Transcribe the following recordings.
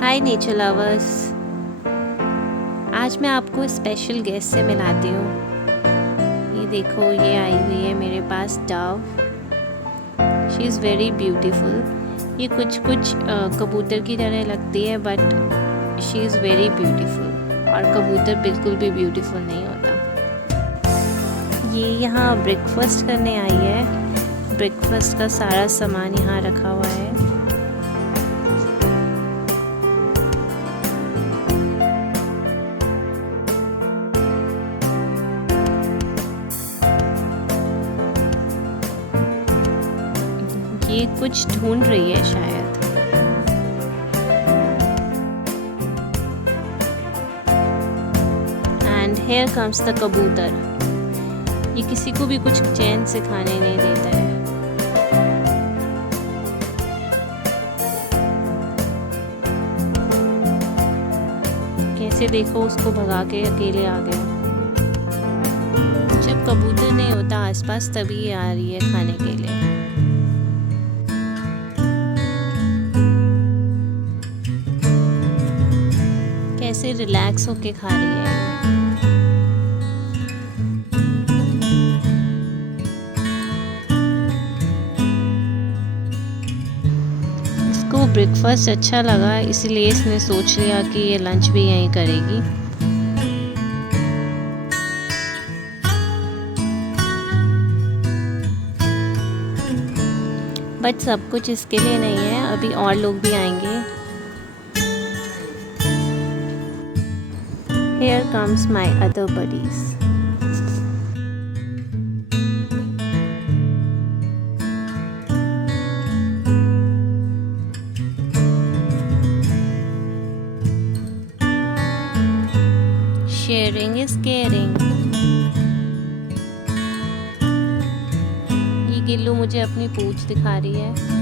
हाय nature lovers. आज मैं आपको स्पेशल गेस्ट से मिलाती हूँ। ये देखो, ये आई हुई है मेरे पास dove. She is very beautiful. ये कुछ कबूतर की तरह लगती है but she is very beautiful. और कबूतर बिल्कुल भी ब्यूटीफुल नहीं होता। ये यहाँ ब्रेकफास्ट करने आई है। ब्रेकफास्ट का सारा सामान यहाँ रखा हुआ है। ये कुछ ढूंढ रही है शायद। एंड हियर कम्स द कबूतर। ये किसी को भी कुछ चैन से खाने नहीं देता है। कैसे देखो, उसको भगा के अकेले आ गया। जब कबूतर नहीं होता आसपास तभी ये आ रही है खाने के लिए। कैसे रिलैक्स होके खा रही है। इसको ब्रेकफास्ट अच्छा लगा, इसलिए इसने सोच लिया कि ये लंच भी यहीं करेगी। बट सब कुछ इसके लिए नहीं है, अभी और लोग भी आएंगे। Here comes my other buddies. Sharing is caring. ये गिल्लू मुझे अपनी पूंछ दिखा रही है।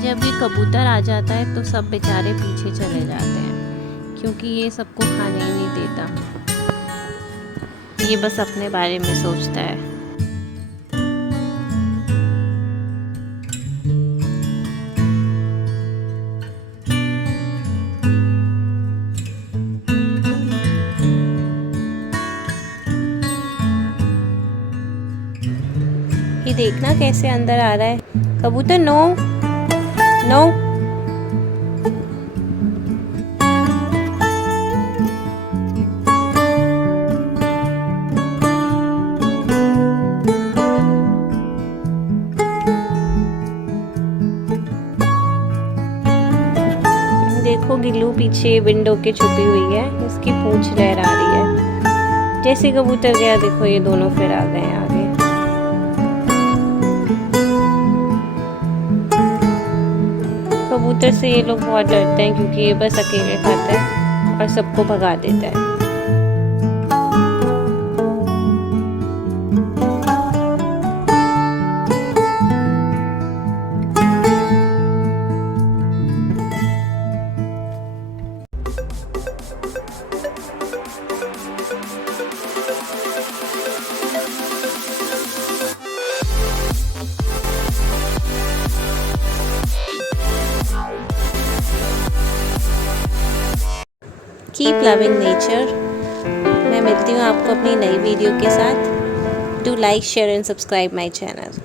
जब ये कबूतर आ जाता है तो सब बेचारे पीछे चले जाते हैं, क्योंकि ये सबको खाने ही नहीं देता। ये बस अपने बारे में सोचता है। ये देखना कैसे अंदर आ रहा है। कबूतर नो नो। देखो, गिल्लू पीछे विंडो के छुपी हुई है, इसकी पूंछ लहरा रही है। जैसे कबूतर गया, देखो ये दोनों फिर आ गए आगे। कबूतर से ये लोग बहुत डरते हैं, क्योंकि ये बस अकेले खाता है और सबको भगा देता है। Keep loving nature. मैं मिलती हूँ आपको अपनी नई वीडियो के साथ। Do like, share and subscribe my channel.